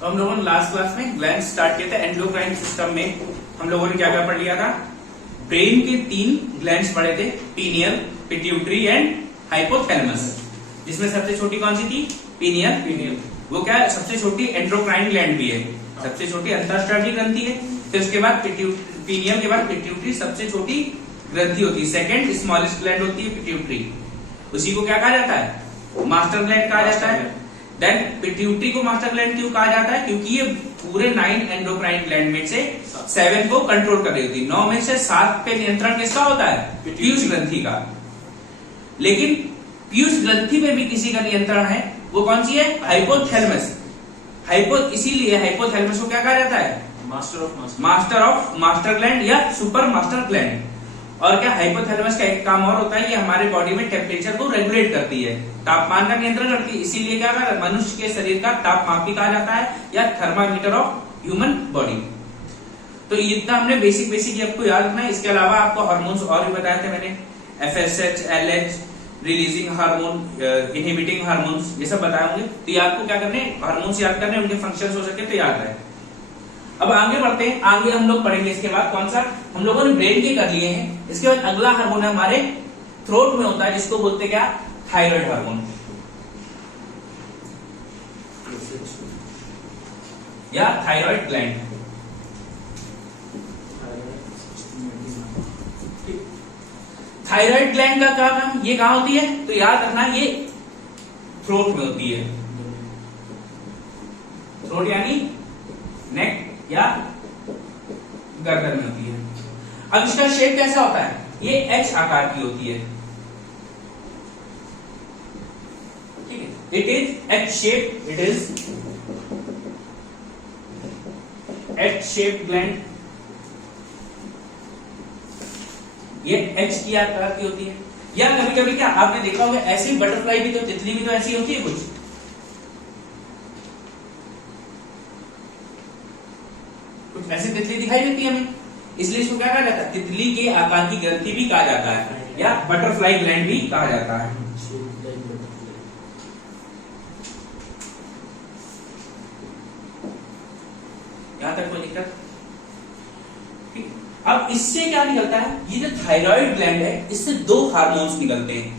तो हम लोगों ने लास्ट क्लास में ग्लैंड स्टार्ट किया था। एंडोक्राइन सिस्टम में हम लोगों ने क्या क्या पढ़ लिया था? ब्रेन के 3 ग्लैंड्स पढ़े थे, पीनियल, पिट्यूटरी एंड हाइपोथैलेमस। जिसमें सबसे छोटी कौन सी थी? पीनियल। वो क्या है? सबसे छोटी एंडोक्राइन ग्लैंड भी है, सबसे छोटी अंतःस्त्रावी ग्रंथि है। फिर उसके बाद पीनियल के बाद पिट्यूटरी सबसे छोटी ग्रंथि होती है, सेकंड स्मॉलेस्ट ग्लैंड होती है पिट्यूटरी। उसी को क्या कहा जाता है? मास्टर ग्लैंड कहा जाता है। देन पिट्यूटरी को मास्टर ग्लैंड क्यों कहा जाता है? क्योंकि ये पूरे 9 एंडोक्राइन ग्लैंड में से 7 को कंट्रोल कर रही होती है। 9 में से 7 पे नियंत्रण किसका होता है? पीयूष ग्रंथि का। लेकिन पीयूष ग्रंथि पे भी किसी का नियंत्रण है, वो कौन सी है? हाइपोथैलेमस। इसीलिए हाइपोथैलेमस को क्या कहा जाता है? मास्टर ऑफ मास्टर ग्लैंड या सुपर मास्टर ग्लैंड। और क्या हाइपोथैलेमस का एक काम और होता है, ये हमारे बॉडी में टेम्परेचर को रेगुलेट करती है, तापमान का नियंत्रण करती है। इसीलिए क्या कहा, मनुष्य के शरीर का तापमान भी कहा जाता है या थर्मामीटर ऑफ ह्यूमन बॉडी। तो इतना हमने बेसिक आपको याद रखना है। इसके अलावा आपको हार्मोन्स और भी बताए थे मैंने, FSH, LH, releasing hormone, inhibiting hormones, ये सब बताए होंगे। तो ये आपको क्या करने, हार्मोन्स याद करने, उनके फंक्शंस हो सके तो याद रहे। अब आगे बढ़ते हैं, आगे हम लोग पढ़ेंगे इसके बाद कौन सा, हम लोगों ने ब्रेन के कर लिए हैं। इसके बाद अगला हार्मोन है हमारे थ्रोट में होता है, जिसको बोलते क्या? थायराइड हार्मोन या थायराइड ग्लैंड। थायराइड ग्लैंड का काम ये कहां होती है? तो याद रखना, ये थ्रोट में होती है। थ्रोट यानी नेक या गर्दन में होती है। अब इसका शेप कैसा होता है? ये H आकार की होती है, ठीक है। It is H shape, it is H shape gland. ये H की आकार की होती है। या कभी कभी क्या आपने देखा होगा, ऐसी बटरफ्लाई भी तो, तितली भी तो ऐसी होती है कुछ ऐसी तितली दिखाई देती है हमें, इसलिए इसको क्या कहा जाता है? तितली के आकार की ग्रंथि भी कहा जाता है या बटरफ्लाई ग्लैंड भी कहा जाता है। यहां तक कोई दिक्कत? ठीक। अब इससे क्या निकलता है? ये जो थायराइड ग्लैंड है, इससे 2 हार्मोन्स निकलते हैं,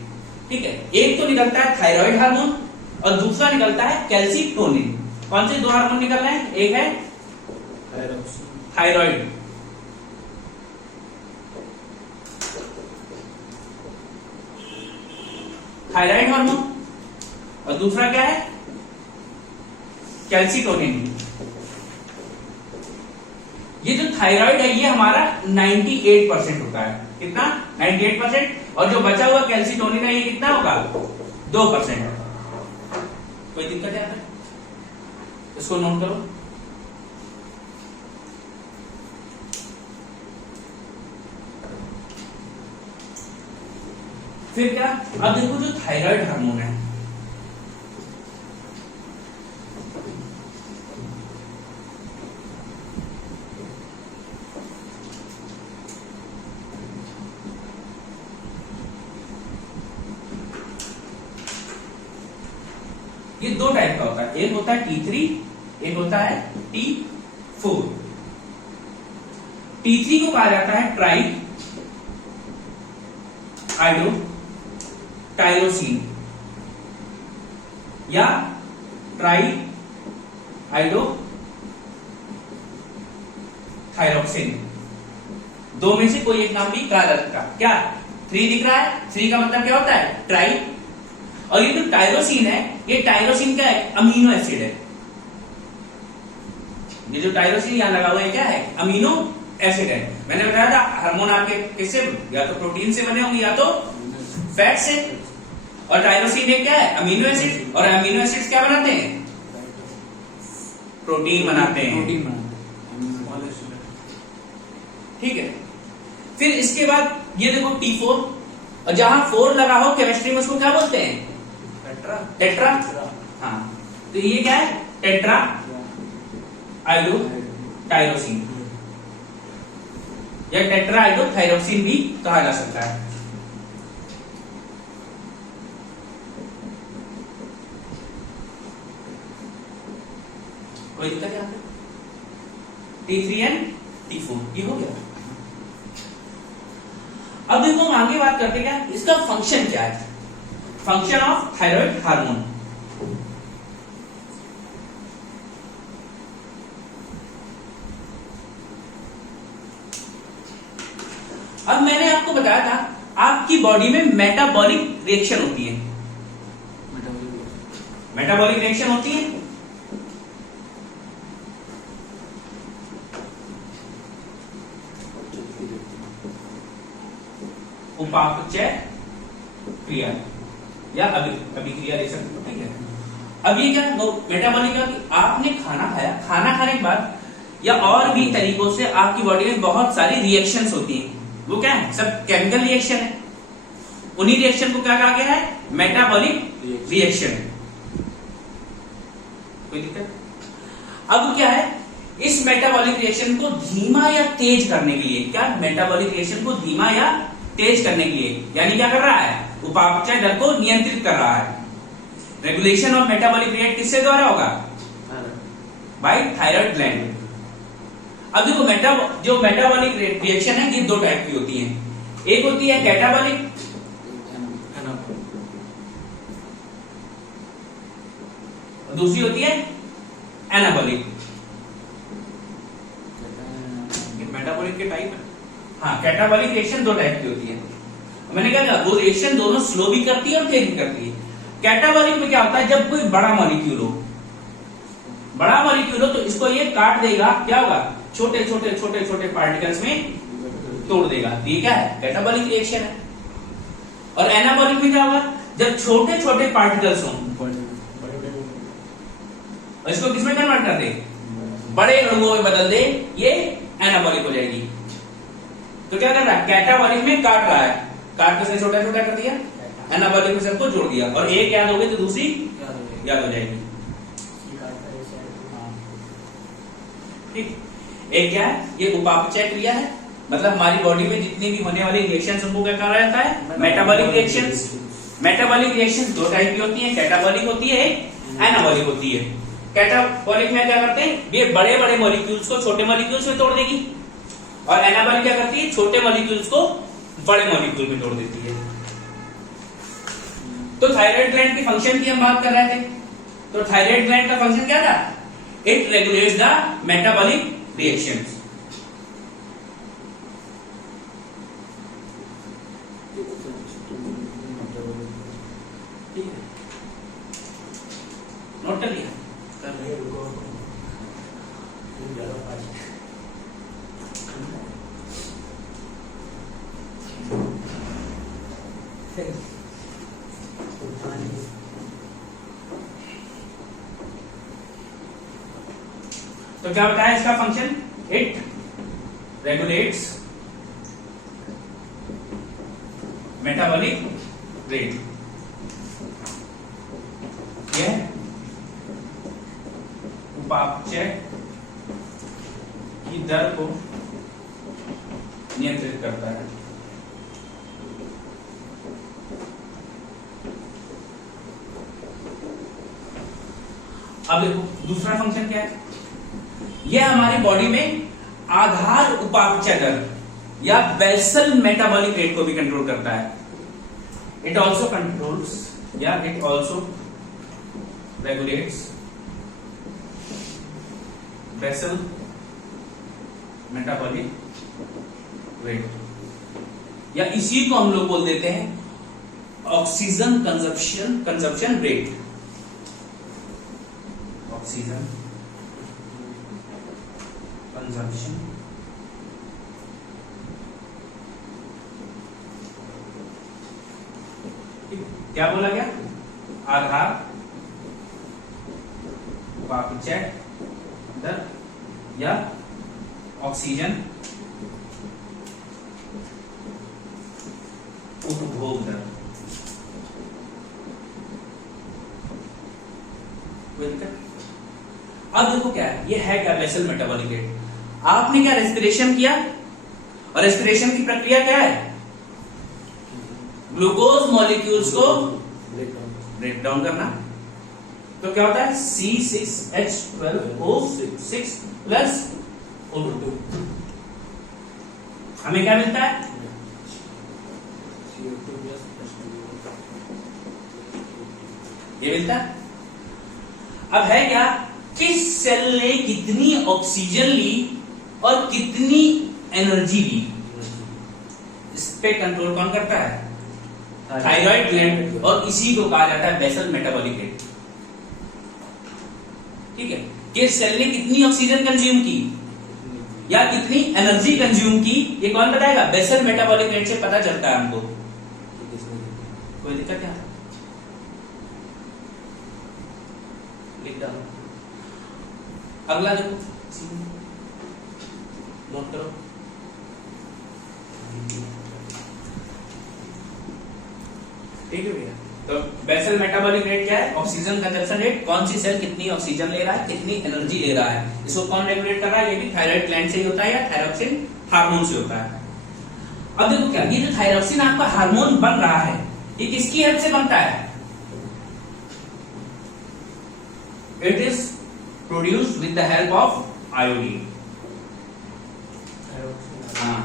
ठीक है। एक तो निकलता है थायराइड हार्मोन और दूसरा निकलता है कैल्सीटोनिन। कौन से 2 हार्मोन निकल रहे हैं? एक है थायराइड, थायराइड हार्मोन, और दूसरा क्या है? कैल्सीटोनिन। ये जो थायराइड है, ये हमारा 98% होता है। कितना? 98%। और जो बचा हुआ कैल्सीटोनिन है, ये कितना होगा? 2%। कोई दिक्कत है? इसको नोट करो। फिर क्या? अब देखो, जो थायराइड हार्मोन है, ये 2 टाइप का होता है। एक होता है T3, एक होता है T4। T3 को कहा जाता है ट्राई आइडो टायरोसिन या ट्राई आइडो थायरोक्सिन। 2 में से कोई एक नाम भी कहा जा सकता है। क्या 3 दिख रहा है? 3 का मतलब क्या होता है? ट्राई। और ये जो टायरोसिन है, ये टायरोसिन का अमीनो एसिड है। ये जो टायरोसिन यहां लगा हुआ है, क्या है? अमीनो एसिड है। मैंने बताया था हार्मोन आपके किससे, या तो प्रोटीन से बने होंगे या तो फैट से। और टायरोसिन एक क्या है? Amino acid. और अमीनो एसिड क्या बनाते हैं? प्रोटीन बनाते हैं, ठीक है। फिर इसके बाद ये देखो T4, और जहां 4 लगा हो केमिस्ट्री में उसको क्या बोलते हैं? टेट्रा। हाँ, तो ये क्या है? टेट्रा आइडो टायरोसिन या टेट्रा आइडो थायरोक्सिन भी कहा जा सकता है। कोई दिक्कत है यहाँ पे? T3 एंड T4 ये हो गया। अब देखो हम आगे बात करते हैं क्या इसका फंक्शन क्या है, फंक्शन ऑफ थायराइड हार्मोन। अब मैंने आपको बताया था आपकी बॉडी में मेटाबॉलिक रिएक्शन होती है, मेटाबॉलिक रिएक्शन होती है। उपापचय क्रिया या अभिक्रिया ले सकते हो, ठीक है। अब ये क्या मेटाबॉलिक है कि आपने खाना खाया, खाना खाने के बाद या और भी तरीकों से आपकी बॉडी में बहुत सारी रिएक्शंस होती हैं, वो क्या है सब केमिकल रिएक्शन है। उन्हीं रिएक्शन को क्या कहा गया है मेटाबॉलिक रिएक्शन। कोई दिक्कत? अब क्या है इस मेटाबॉलिक रिएक्शन को धीमा या तेज करने के लिए, क्या मेटाबॉलिक रिएक्शन को धीमा या तेज करने के लिए यानी क्या कर रहा है उपापचय दर को नियंत्रित कर रहा है। रेगुलेशन ऑफ मेटाबॉलिक रेट किससे द्वारा होगा बाय थायराइड ग्लैंड। अब देखो जो मेटाबॉलिक रिएक्शन है ये दो टाइप की होती हैं, एक होती है कैटाबॉलिक, दूसरी होती है एनाबॉलिक। मेटाबॉलिक के टाइप है, हाँ कैटाबॉलिक रिएक्शन दो टाइप की होती है। मैंने क्या कहा वो रिएक्शन दोनों स्लो भी करती है और तेज भी करती है। कैटाबॉलिक में क्या होता है जब कोई बड़ा मॉलिक्यूल हो, बड़ा मॉलिक्यूल हो तो इसको ये काट देगा, क्या होगा छोटे छोटे छोटे छोटे पार्टिकल्स में तोड़ देगा, ये क्या है कैटाबॉलिक रिएक्शन है। और एनाबॉलिक में क्या होगा जब छोटे छोटे पार्टिकल्स हों इसको किसमें कन्वर्ट कर दे बड़े अणुओं में बदल दे, ये एनाबॉलिक हो जाएगी। तो क्या कर रहा है कैटाबॉलिक में काट रहा है, काट के छोटा छोटा कर दिया, एनाबॉलिक में सबको जोड़ दिया और एक याद हो गई तो दूसरी याद हो जाएगी। ठीक, एक क्या है ये उपापचय क्रिया है, मतलब हमारी बॉडी में जितनी भी होने वाली रिएक्शंस उनको क्या कहा जाता है मेटाबॉलिक रिएक्शंस। मेटाबॉलिक रिएक्शन दो टाइप की होती है, कैटाबॉलिक होती है एनाबॉलिक होती है। कैटाबॉलिक में क्या करते हैं ये बड़े बड़े मॉलिक्यूल्स को छोटे मॉलिक्यूल्स में तोड़ देगी और एनाबॉलिक क्या करती है छोटे मॉलिक्यूल्स को बड़े मॉलिक्यूल में तोड़ देती है। तो थायराइड ग्लैंड की फंक्शन की हम बात कर रहे थे, तो थायराइड ग्लैंड का फंक्शन क्या था it regulates the metabolic reactions. Note कर लिया तो क्या बताया इसका function it regulates metabolic rate, यह उपापचय की दर को नियंत्रित करता है। अब देखो दूसरा फंक्शन क्या है, यह हमारी बॉडी में आधार उपापचय दर या बेसल मेटाबॉलिक रेट को भी कंट्रोल करता है। इट ऑल्सो कंट्रोल्स या it also regulates basal metabolic rate, या इसी को हम लोग बोल देते हैं oxygen consumption rate. Oxygen consumption क्या बोला गया आधार उपापचय दर या ऑक्सीजन उपभोग दर। अब देखो क्या है ये है क्या बेसल मेटाबॉलिक रेट। आपने क्या रेस्पिरेशन किया और रेस्पिरेशन की प्रक्रिया क्या है ग्लूकोज मॉलिक्यूल्स को ब्रेक डाउन करना, तो क्या होता है C6H12O6 प्लस O2। हमें क्या मिलता है? ये मिलता है। अब है क्या, किस सेल ने कितनी ऑक्सीजन ली और कितनी एनर्जी ली, इस पे कंट्रोल कौन करता है? थायराइड ग्लैंड, और इसी को कहा जाता है बेसल मेटाबॉलिक रेट। ठीक है, किस सेल ने कितनी ऑक्सीजन कंज्यूम की या कितनी एनर्जी कंज्यूम की, ये कौन बताएगा? बेसल मेटाबॉलिक रेट से पता चलता है हमको। कोई दिक्कत क्या? लिख डालो। अगला देखो, नोट करो। ठीक है भैया, तो बेसल मेटाबॉलिक रेट क्या है? ऑक्सीजन कंजप्शन रेट, कौन सी सेल कितनी ऑक्सीजन ले रहा है, कितनी एनर्जी ले रहा है, इसको कौन रेगुलेट कर रहा है? ये भी थायराइड ग्लैंड से ही होता है या थायरॉक्सिन हार्मोन से होता है। अब देखो क्या, ये जो थायरॉक्सिन आपका हार्मोन बन रहा है, ये किसकी हेल्प से बनता है? It is produced with the help of iodine. हाँ,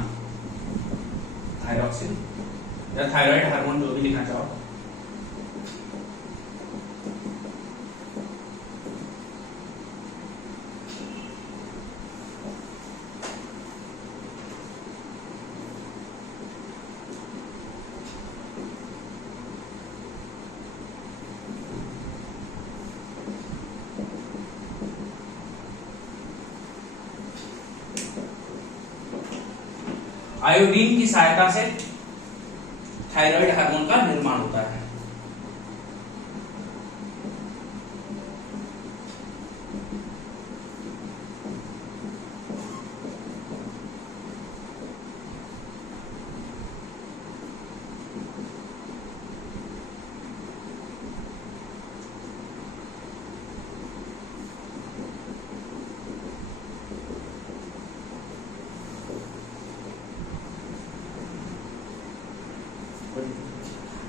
थायरॉक्सिन या थायराइड हार्मोन, जो भी लिखना चाहो। आयोडीन की सहायता से थायराइड हार्मोन का निर्माण होता है।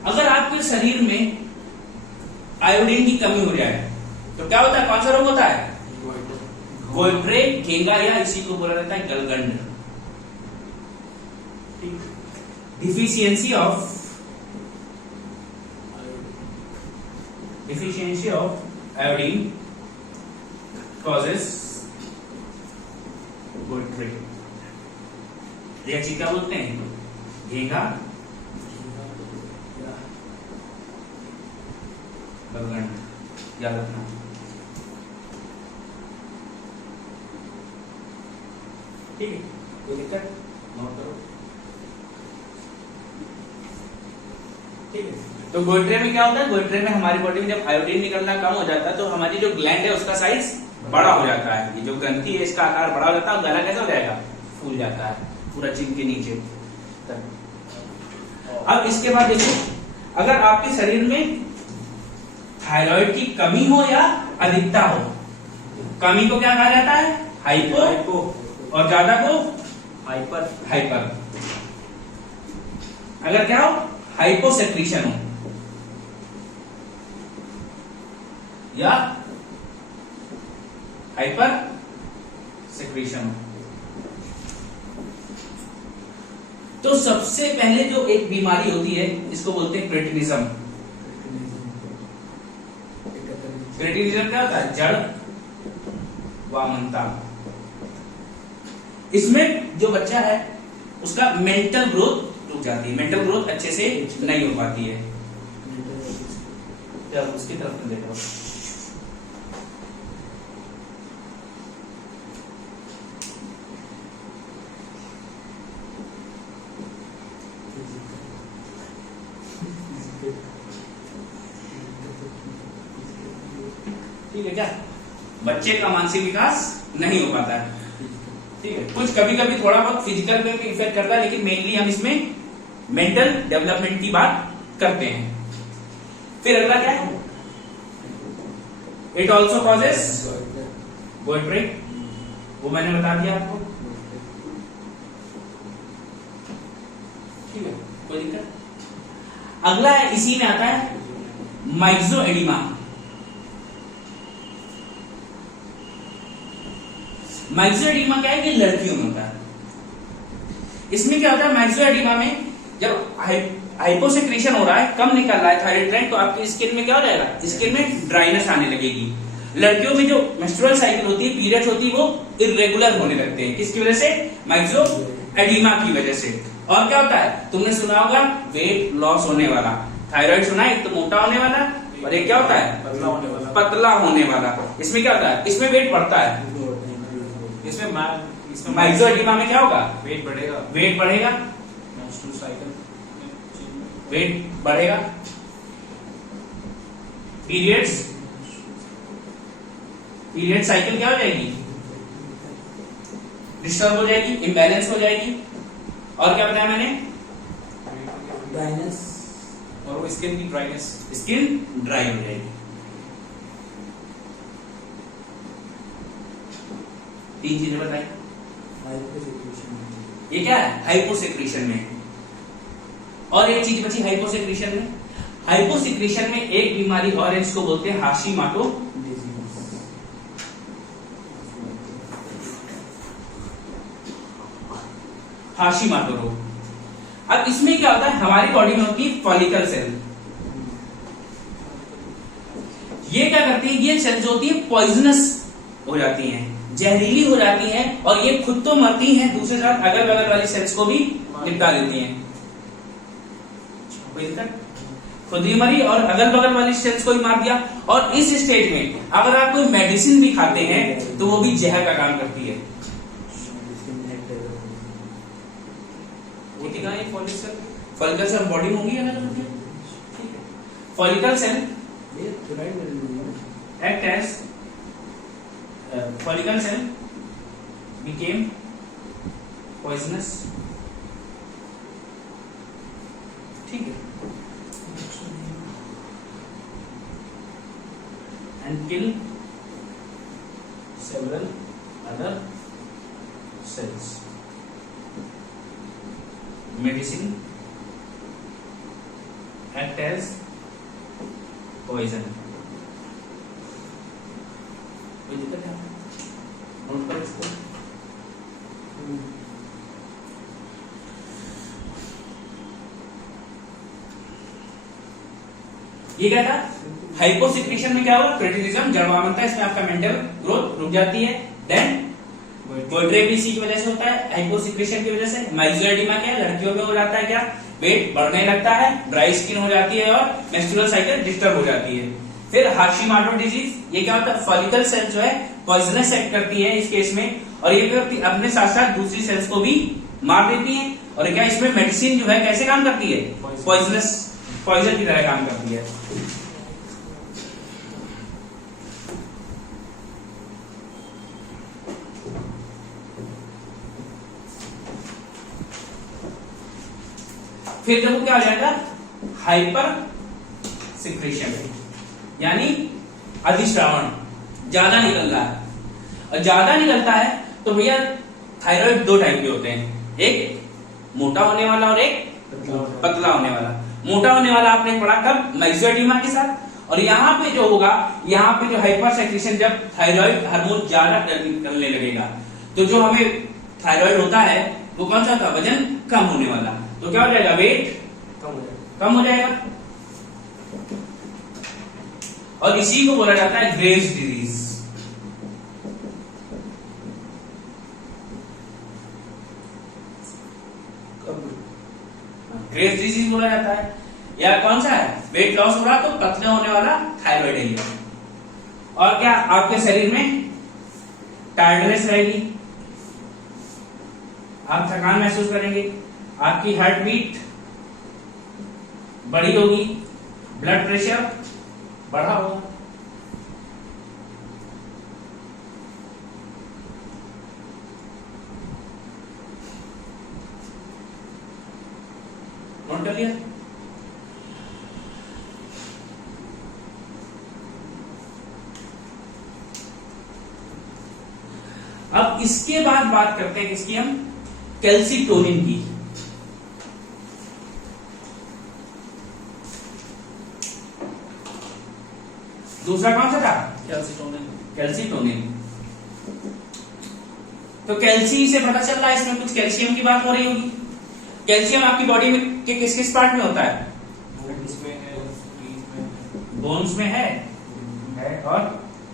अगर आपके शरीर में आयोडीन की कमी हो जाए तो क्या होता है? कौन सा रोग होता है? गोइट्रे, घेंगा, या इसी को बोला जाता है गलगंड। डिफिशियंसी ऑफ आयोडीन कॉजेस गोइट्रे, या क्या बोलते हैं? घेंगा, गलगंड, याद रखना। ठीक है, कोई दिक्कत? नोट करो। ठीक है, तो गोइट्रे में क्या होता है? गोइट्रे में हमारी बॉडी में जब आयोडीन निकलना कम हो जाता है तो हमारी जो ग्लैंड है उसका साइज बड़ा हो जाता है। ये जो ग्रंथि है इसका आकार बड़ा हो जाता है और गला कैसा हो जाएगा? फूल जाता है पूरा चिन के नीचे तक। अब इसके बाद देखो, अगर आपके शरीर में थायराइड की कमी हो या अधिकता हो, कमी को क्या कहा जाता है? हाइपो, और ज्यादा को हाइपर। अगर क्या हो? हाइपोसेक्रीशन हो या हाइपर सेक्रीशन हो। तो सबसे पहले जो एक बीमारी होती है इसको बोलते हैं क्रेटिनिज्म। क्रेटिनिज्म क्या होता है? जड़ वामनता। इसमें जो बच्चा है उसका मेंटल ग्रोथ रुक जाती है, मेंटल ग्रोथ अच्छे से नहीं हो पाती है। क्या उसकी तरफ देखो, ठीक है क्या? बच्चे का मानसिक विकास नहीं हो पाता है। ठीक है, कुछ कभी कभी थोड़ा बहुत फिजिकल पे भी इफेक्ट करता है, लेकिन मेनली हम इसमें मेंटल डेवलपमेंट की बात करते हैं। फिर अगला क्या है? इट ऑल्सो कॉजेस गोइट्रे, वो मैंने बता दिया आपको। ठीक है, कोई दिक्कत? अगला है, इसी में आता है माइक्सो एडिमा। मैक्सोएडिमा क्या है कि लड़कियों में होता है। इसमें क्या होता है, मैक्सोएडिमा में जब हाइपोसेक्रेशन हो रहा है, कम निकल रहा है थायराइड ग्लैंड, तो आपकी स्किन में क्या हो जाएगा, स्किन में ड्राइनेस आने लगेगी। लड़कियों में जो मेंस्ट्रुअल साइकिल होती है, पीरियड्स होती है, वो इरेगुलर होने लगते हैं। किसकी वजह से, मैक्सोएडिमा की वजह से। और क्या होता है, तुमने सुना होगा वेट लॉस होने वाला, थायराइड सुना है, एक तो मोटा होने वाला और एक क्या होता है, पतला होने वाला। इसमें क्या होता है, इसमें वेट बढ़ता है, इसमें मैक्सोएडिमा में क्या होगा, वेट बढ़ेगा, वेट बढ़ेगा, पीरियड साइकिल क्या हो जाएगी, डिस्टर्ब हो जाएगी, इम्बैलेंस हो जाएगी। और क्या बताया मैंने, ड्राइनेस, और वो स्किन की ड्राइनेस, स्किन ड्राई हो जाएगी। 3 चीजें बताई। ये क्या है, हाइपोसेक्रेशन में। और एक चीज बची हाइपोसेक्रेशन में। हाइपोसेक्रेशन में एक बीमारी और है, इसको बोलते हैं हाशिमाटो रोग। अब इसमें क्या होता है, हमारी बॉडी में होती है फॉलिकल सेल। ये क्या करती है, ये सेल जो होती है पॉइजनस हो जाती हैं, जहरीली हो जाती हैं, और ये खुद तो मरती हैं, दूसरे साथ अगल बगल वाली सेल्स को भी निपटा देती हैं। कोई दिक्कत, खुद ही मरी और अगल बगल वाली सेल्स को भी मार दिया। और इस स्टेज में अगर आप कोई मेडिसिन भी खाते हैं तो वो भी जहर का काम करती है। फॉलिकल सेल बॉडी में होंगी या नहीं, follicle cell act as follicle cell became poisonous, ठीक है, and kill several other cells. Medicine act as poison. कोई दिक्कत है, नोट करो इसको। ये क्या था, हाइपोसेक्रेशन में क्या हुआ, क्रिटिनिज्म, जड़वामनता, इसमें आपका मेंटल ग्रोथ रुक जाती है। देन गोइट्रे इसी की वजह से होता है, हाइपोसेक्रेशन की वजह से। मैक्सोएडिमा क्या है, लड़कियों में हो जाता है, क्या वेट बढ़ने लगता है, ड्राई स्किन हो जाती है और मेंस्ट्रुअल साइकिल डिस्टर्ब हो जाती है। फिर हाशिमाटो डिजीज, ये क्या होता है, फॉलिकल सेल जो है पॉइजनस एक्ट करती है इस केस में, और ये क्या करती है, अपने साथ साथ दूसरी सेल्स को भी मार देती है। और क्या इसमें मेडिसिन जो है कैसे काम करती है, पॉइजन की तरह काम करती है। फिर जब क्या हो जाएगा, हाइपर सिक्रेशन, यानी अधिश्रावण, ज्यादा निकल रहा है। और ज्यादा निकलता है तो भैया थायराइड 2 टाइप के होते हैं, एक मोटा होने वाला और एक पतला होने वाला। मोटा होने वाला आपने पढ़ा कब, मैक्सोएडिमा के साथ। और यहाँ पे जो होगा, यहाँ पे जो हाइपर सेक्रेशन, जब थायराइड हार्मोन ज्यादा करने लगेगा, तो जो हमें थायराइड होता है वो कौन सा था, वजन कम होने वाला। तो क्या हो जाएगा, वेट कम हो जाएगा। और इसी को बोला जाता है ग्रेव्स डिजीज। ग्रेव्स डिजीज बोला जाता है। या कौन सा है, वेट लॉस हो रहा तो पतले होने वाला थायराइड है। और क्या आपके शरीर में टायर्डनेस रहेगी, आप थकान महसूस करेंगे, आपकी हार्ट बीट बड़ी होगी, ब्लड प्रेशर बढ़ा होगा। नोट कर लिया। अब इसके बाद बात करते हैं किसकी, हम कैल्सिटोनिन की। दूसरा कौन सा था, कैल्सिटोनिन। कैल्सिटोनिन। तो कैल्शियम से पता चल रहा है इसमें कुछ कैल्शियम की बात हो रही होगी। कैल्शियम आपकी बॉडी में के किस किस पार्ट में होता है? इसमें है, टीथ में है, बोन्स में है और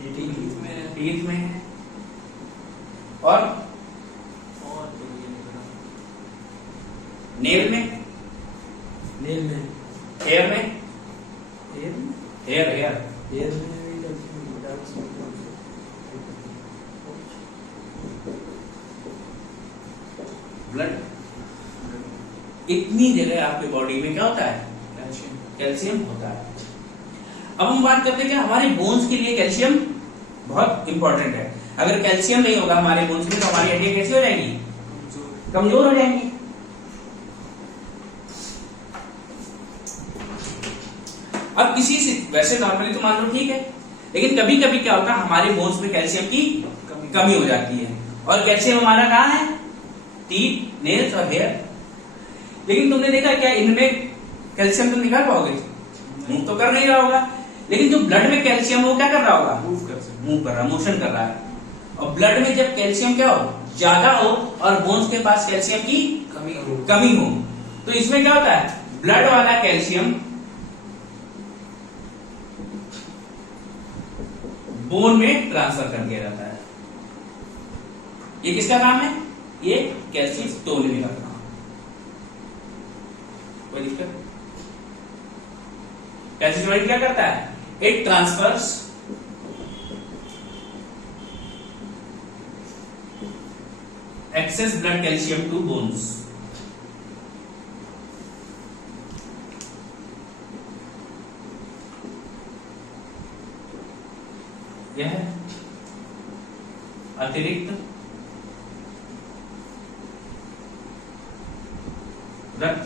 टीथ में है, टीथ में है और और तो ये नहीं पता। नेल में, नेल में, हेयर में, हेयर में, हेयर हेयर हेयर में भी कैल्शियम होता है उसमें। ब्लड, इतनी जगह आपके बॉडी में क्या होता है? कैल्शियम। कैल्शियम होता है। अब हम बात करते हैं कि हमारे बोन्स के लिए कैल्शियम बहुत इंपॉर्टेंट है। अगर कैल्शियम नहीं होगा हमारे बोन्स में तो हमारी हड्डियां कैसी हो जाएंगी? कमजोर हो जाएंगी। अब किसी से वैसे नॉर्मली तो मान लो ठीक है, लेकिन कभी कभी क्या होता है हमारे बोन्स में कैल्शियम की कमी हो जाती है। और कैल्शियम हमारा कहाँ है? टीथ, नेल्स और हेयर। लेकिन तुमने देखा क्या इनमें कैल्शियम तुम निकाल पाओगे? मूव तो कर नहीं रहा होगा। लेकिन जो ब्लड में कैल्शियम वो क्या कर रहा होगा? मूव कर सकते मूव कर रहा है, मोशन कर रहा है। और ब्लड में जब कैल्शियम क्या हो, ज्यादा हो और बोन्स के पास कैल्शियम की कमी हो, तो इसमें क्या होता है? ब्लड वाला कैल्शियम बोन में ट्रांसफर कर दिया जाता है। ये किसका काम है? ये कैल्शियम तोड़ने का काम। कोई दिक्कत? कैल्शियम क्या करता है? It transfers excess blood calcium to bones। यह अतिरिक्त रक्त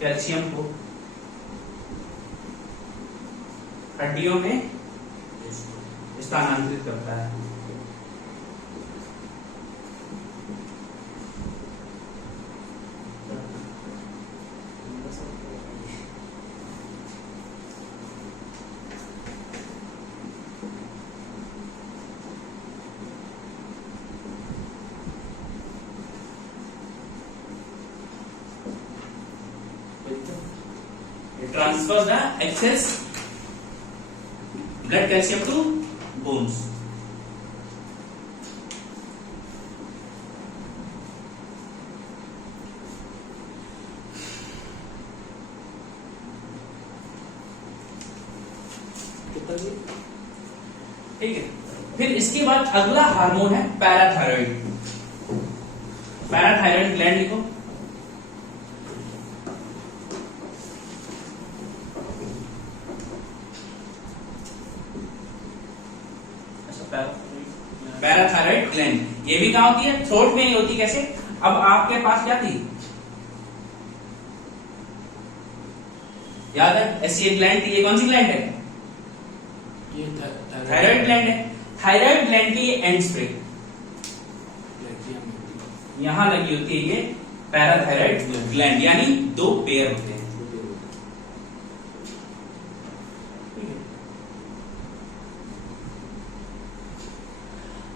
कैल्शियम को हड्डियों में स्थानांतरित करता है। It transfers the excess blood calcium to bones। ठीक है। फिर इसके बाद अगला हार्मोन है पैराथायराइड। पैराथायराइड ग्लैंड लिखो। पैराथायराइड ग्लैंड ये भी कहां होती है? थ्रोट में नहीं होती। कैसे? अब आपके पास क्या थी? याद है? एससीए ग्लैंड थी। ये कौन सी ग्लैंड है? ये थायराइड ग्लैंड है। थायराइड ग्लैंड की एंड्स पे यहां लगी होती है ये पैराथायराइड ग्लैंड, यानी दो पेयर होते हैं।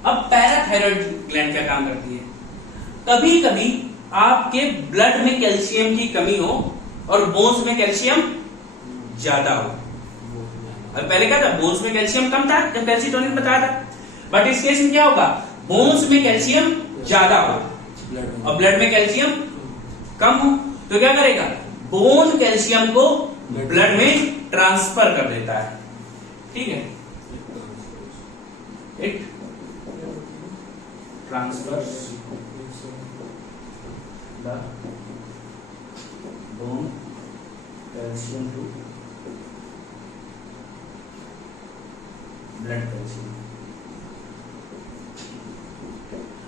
अब पैराथायराइड ग्लैंड क्या काम करती है? कभी कभी आपके ब्लड में कैल्शियम की कमी हो और बोन्स में कैल्शियम ज्यादा हो। और पहले क्या था? बोन्स में कैल्शियम कम था जब कैल्शिटोनिन बताया था, बट इस केस में क्या होगा? बोन्स में कैल्शियम ज्यादा हो और ब्लड में कैल्शियम कम हो, तो क्या करेगा? बोन कैल्शियम को ब्लड में ट्रांसफर कर देता है। ठीक है, it transfers the bone calcium to blood calcium.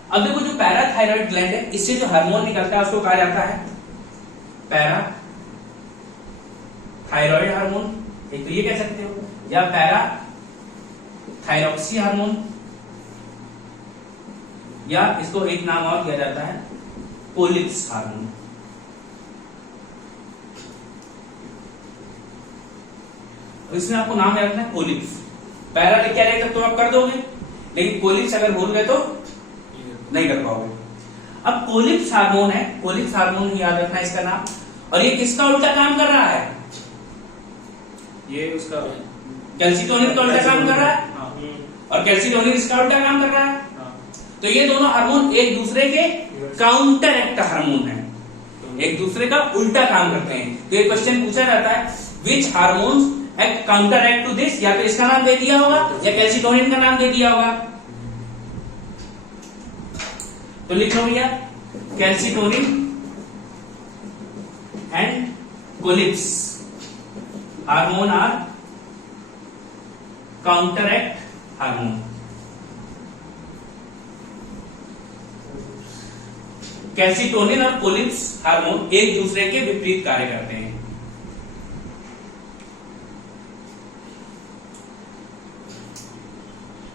अब देखो जो पैराथायराइड ग्लैंड है इससे जो हार्मोन निकलता है उसको कहा जाता है पैरा थायराइड हार्मोन, एक तो ये कह सकते हो, या पैरा थायरॉक्सी हार्मोन, या इसको एक नाम और दिया जाता है कोलिप्स हार्मोन। इसमें आपको नाम याद रखना है कोलिप्स। पैरा लिख क्या रहेगा तो आप कर दोगे, लेकिन कोलिप्स अगर भूल गए तो नहीं कर पाओगे। अब कोलिप्स हार्मोन है, कोलिप्स हार्मोन याद रखना इसका नाम, और ये किसका उल्टा काम कर रहा है? ये उसका कैल्सिटोनिन का उल्टा काम कर रहा है, हाँ और कैल्सिटोनिन इसका उल्टा काम कर रहा है। हाँ तो ये दोनों हार्मोन एक दूसरे के काउंटर एक्ट हार्मोन है, एक दूसरे का उल्टा काम करते हैं। तो ये क्वेश्चन पूछा जाता है which hormones act counter act to this, या तो इसका नाम दे दिया होगा या कैल्सिटोनिन का नाम दे दिया होगा। तो लिख लो भैया, calcitonin and Collip's hormone are counter act hormone. Calcitonin और कोलिप्स हार्मोन एक दूसरे के विपरीत कार्य करते हैं।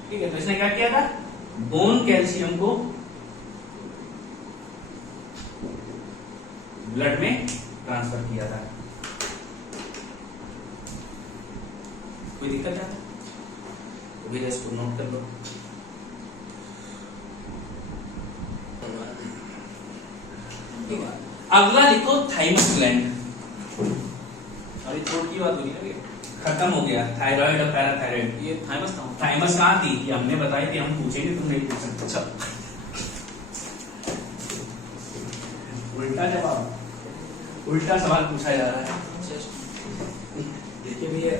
ठीक है, तो इसने क्या किया था, बोन कैल्शियम को ब्लड में ट्रांसफर किया था। कोई दिक्कत है तो भी इसको नोट कर लो। ठीक है, अगला लिखो थाइमस ग्लैंड। अरे छोट की बात हुई ना, ये खत्म हो गया, थायराइड और पैराथायराइड। ये थाइमस कहाँ? थाइमस कहाँ थी ये हमने बताई थी, हम पूछेंगे तुम नहीं पूछ सकते। अच्छा, उल्टा जवाब, उल्टा सवाल पूछा जा रहा है। देखिए भैया,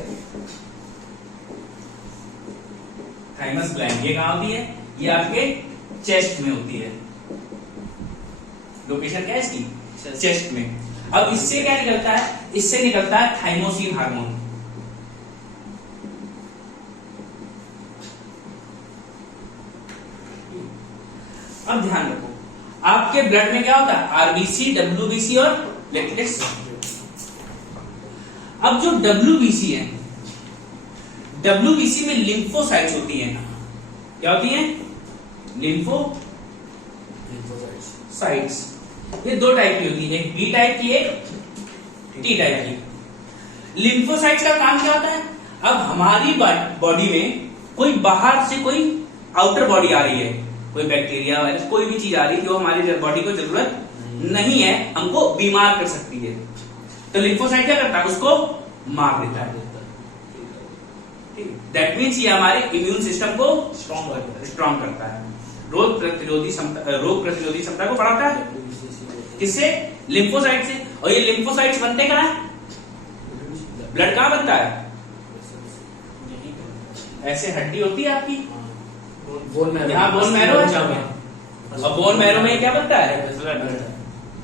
थाइमस ग्लैंड ये कहाँ होती है? ये आपके चेस्ट में होती है। लोकेशन क्या है इसकी? चेस्ट में। अब इससे क्या निकलता है? इससे निकलता है थाइमोसिन हार्मोन। अब ध्यान रखो, आपके ब्लड में क्या होता है? आरबीसी, डब्ल्यूबीसी और प्लेटलेट्स। अब जो डब्ल्यूबीसी है, डब्ल्यूबीसी में लिम्फोसाइट्स होती हैं। क्या होती हैं? लिम्फोसाइट्स। ये दो टाइप की होती है, एक बी टाइप की, एक टी टाइप की। लिम्फोसाइट्स का काम क्या होता है? अब हमारी बॉडी में कोई बाहर से कोई आउटर बॉडी आ रही है, कोई बैक्टीरिया, वायरस, कोई भी चीज आ रही है जो हमारी बॉडी को जरूरत नहीं है, हमको बीमार कर सकती है, तो लिम्फोसाइट क्या करता है? उसको मार देता है। दैट मीन्स ये हमारे इम्यून सिस्टम को स्ट्रॉन्ग करता है, रोग प्रतिरोधी क्षमता को बढ़ाता है। किससे? लिम्फोसाइट से। और ये लिम्फोसाइट्स बनते कहाँ है? ब्लड कहाँ बनता है? ऐसे हड्डी होती है आपकी, यहाँ बोन मैरो है, और बोन मैरो में क्या बनता है?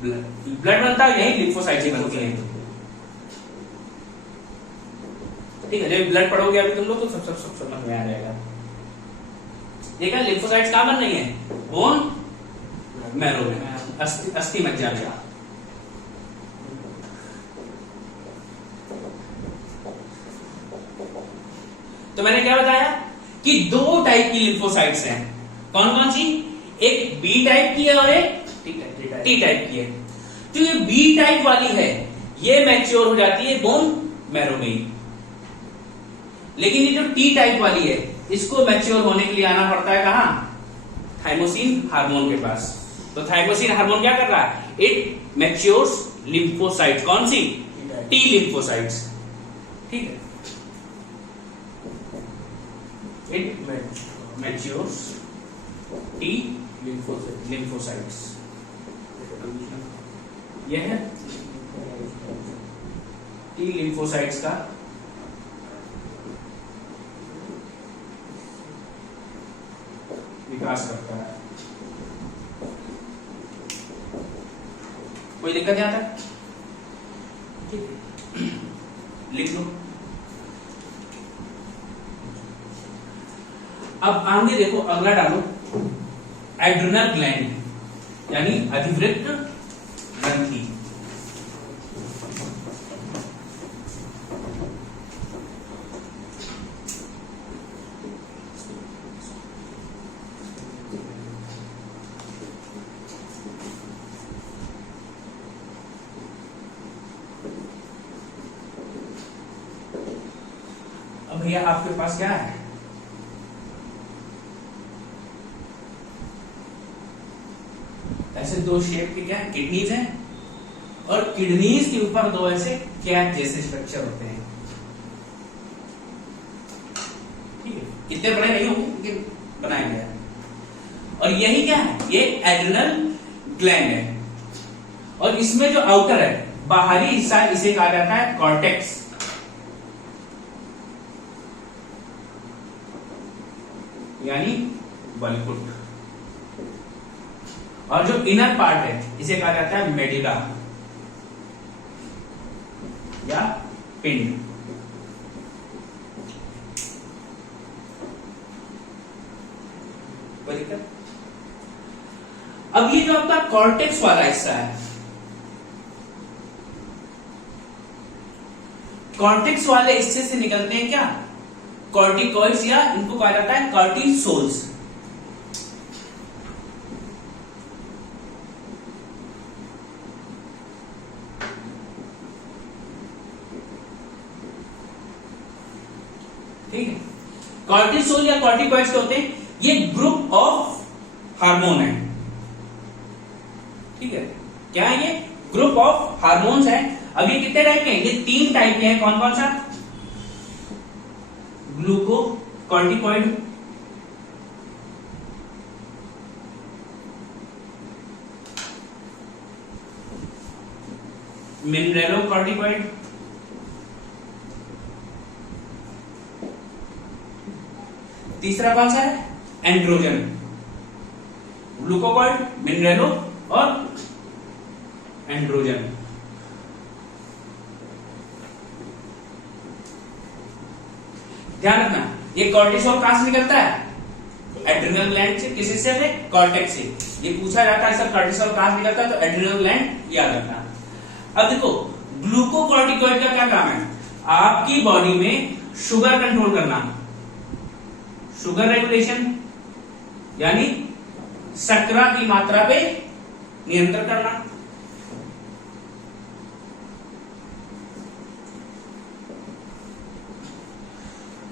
ब्लड बनता है, यही लिम्फोसाइट से बनती है। ठीक है, जब ब्लड पढ़ोगे अभी तुम लोग तो सब समझ में आ जाएगा। देखा, लिम्फोसाइट्स कहाँ बन रही है? बोन मैरो में, अस्थि मज्जा में। तो मैंने क्या बताया कि दो टाइप की लिम्फोसाइट्स हैं। कौन कौन सी? एक बी टाइप की है और एक टी टाइप की है। जो ये बी टाइप वाली है ये मैच्योर हो जाती है बोन मैरो में ही, लेकिन ये जो टी टाइप वाली है इसको मैच्योर होने के लिए आना पड़ता है कहां? थाइमोसिन हार्मोन के पास। तो थाइमोसिन हार्मोन क्या कर रहा है? It matures lymphocytes. कौन सी? T lymphocytes. ठीक है, इट मैच्योर्स टी लिम्फोसाइट्स। यह है टी लिम्फोसाइट्स का विकास करता है। कोई दिक्कत यहां तक? लिख लो। अब आगे देखो, अगला डालो, एड्रिनल ग्लैंड यानी अधिवृक्क ग्रंथि। अब भैया आपके पास क्या है? ऐसे दो शेप के क्या किडनीज हैं, और किडनीज के ऊपर दो ऐसे कैप जैसे स्ट्रक्चर होते हैं। ठीक है, इतने बड़े नहीं होंगे लेकिन बनाया गया है। और यही क्या है, ये एड्रिनल ग्लैंड है, और इसमें जो आउटर है, बाहरी हिस्सा, इसे कहा जाता है कॉर्टेक्स। यानी बलकुट। और जो इनर पार्ट है, इसे कहा जाता है मेडुला या पिंड। अब ये जो आपका कॉर्टेक्स वाला हिस्सा है, कॉर्टेक्स वाले हिस्से से निकलते हैं क्या, कॉर्टिकॉइड्स, या इनको कहा जाता है कॉर्टिसोल्स। ठीक है, कॉर्टिसोल या कॉर्टिकॉइड्स होते हैं, ये ग्रुप ऑफ हार्मोन है। ठीक है, क्या है ये, ग्रुप ऑफ हार्मोन्स है। अब ये कितने टाइप के हैं, ये 3 टाइप के हैं। कौन कौन सा, ग्लूकोकॉर्टिकॉइड, मिनरेलोकॉर्टिकॉइड, तीसरा कौन सा है, एंड्रोजन। ग्लूकोकॉर्ड, मिनरेलो और एंड्रोजन। ध्यान रखना, ये कॉर्टिसोल कहां से निकलता है, एड्रिनल ग्लैंड से। किसी से, कॉर्टेक्स से। ये पूछा जाता है सर कॉर्टिसोल कहां से निकलता है, तो एड्रिनल ग्लैंड, याद रखना। अब देखो, ग्लूकोकॉर्टिकॉइड का क्या काम है, आपकी बॉडी में शुगर कंट्रोल करना, शुगर रेगुलेशन, यानी शर्करा की मात्रा पे नियंत्रण करना।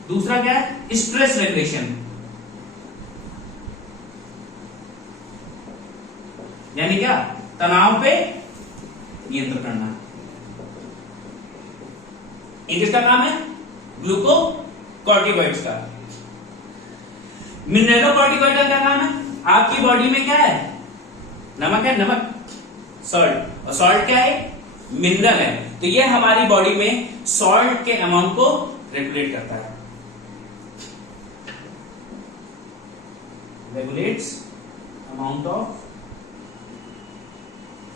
दूसरा क्या है, स्ट्रेस रेगुलेशन, यानी क्या, तनाव पे नियंत्रण करना। ये किसका काम है, ग्लूकोकॉर्टिकॉइड्स का। मिनरेलोकॉर्टिकॉइड का क्या काम है, आपकी बॉडी में क्या है, नमक है, नमक, सॉल्ट। और सॉल्ट क्या है, मिनरल है। तो ये हमारी बॉडी में सॉल्ट के अमाउंट को रेगुलेट करता है, रेगुलेट्स अमाउंट ऑफ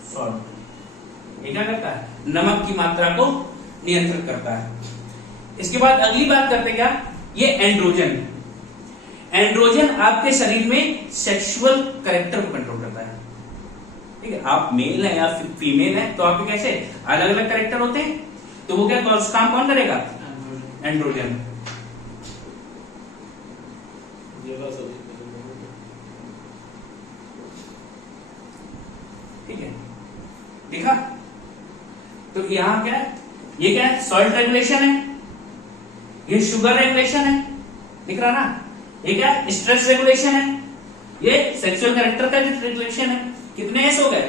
सॉल्ट। ये क्या करता है, नमक की मात्रा को नियंत्रित करता है। इसके बाद अगली बात करते क्या, ये एंड्रोजन। एंड्रोजन आपके शरीर में सेक्सुअल कैरेक्टर को कंट्रोल करता है। ठीक है, आप मेल है या फीमेल है तो आपके कैसे अलग अलग कैरेक्टर होते हैं, तो वो क्या काम कौन करेगा, एंड्रोजन। ठीक है, देखा। तो यहां क्या है, ये क्या है, सॉल्ट रेगुलेशन है, ये शुगर रेगुलेशन है, दिख रहा ना। ये क्या है, स्ट्रेस रेगुलेशन है, ये सेक्सुअल कैरेक्टर का रेगुलेशन है। कितने एस हो गए,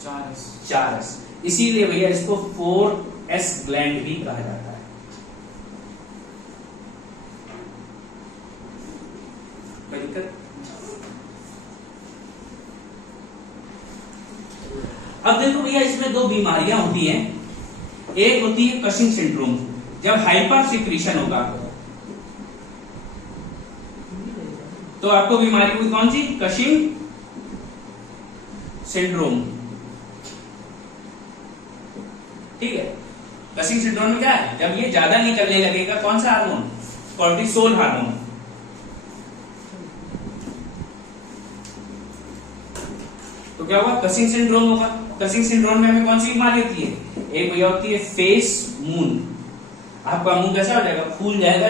4 एस। इसीलिए भैया इसको 4S ग्लैंड भी कहा जाता है। कोई दिक्कत? अब देखो भैया, इसमें 2 बीमारियां होती हैं। एक होती है कशिंग सिंड्रोम, जब हाइपर सिक्रीशन होगा तो आपको बीमारी हुई कौन सी, कशिंग सिंड्रोम। ठीक है, कशिंग सिंड्रोम में क्या है, जब ये ज्यादा निकलने लगेगा, कौन सा हार्मोन, कॉर्टिसोल हार्मोन। तो क्या होगा, कशिंग सिंड्रोम होगा। कशिंग सिंड्रोम में हमें कौन सी बीमारी होती है, एक भैया होती है फेस मून। आपका मुंह कैसा हो जाएगा, फूल जाएगा,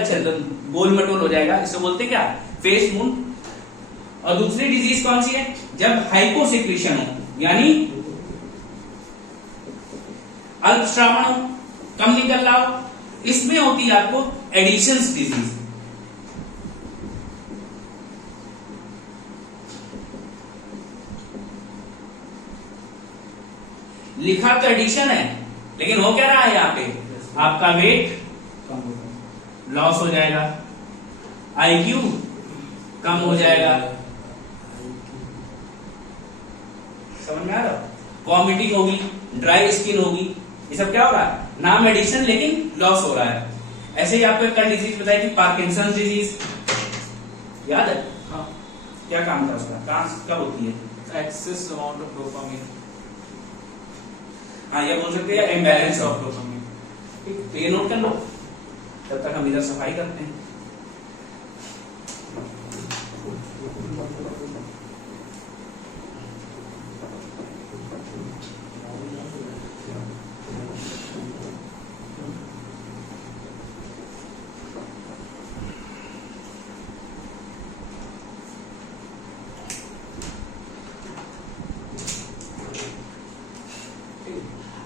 गोल मटोल हो जाएगा, इसे बोलते क्या, फेस मून। और दूसरी डिजीज कौन सी है, जब हाइपोसिक्रीशन हो, यानी अल्पश्रावण हो, कम निकल रहा हो, इसमें होती है आपको एडिशंस डिजीज। लिखा तो एडिशन है, लेकिन हो क्या रहा है यहाँ पे, आपका वेट कम होता है। लॉस हो जाएगा, आईक्यू कम हो जाएगा, समझ में आ रहा, वॉमिटिंग होगी, ड्राई स्किन होगी, ये सब क्या हो रहा है, नाम एडिशन लेकिन लॉस हो रहा है। ऐसे ही आपको एक डिजीज बताई थी, पार्किंसंस डिजीज, याद है? हाँ, क्या काम था उसका, कहाँ कब होती है? एक्सेस अमाउंट ऑफ डोपामिन, हाँ, ये बोल सकते हैं इम्बैलेंस ऑफ, डोपामिन। ठीक, तो ये नोट कर लो तब तक हम इधर सफाई करते हैं।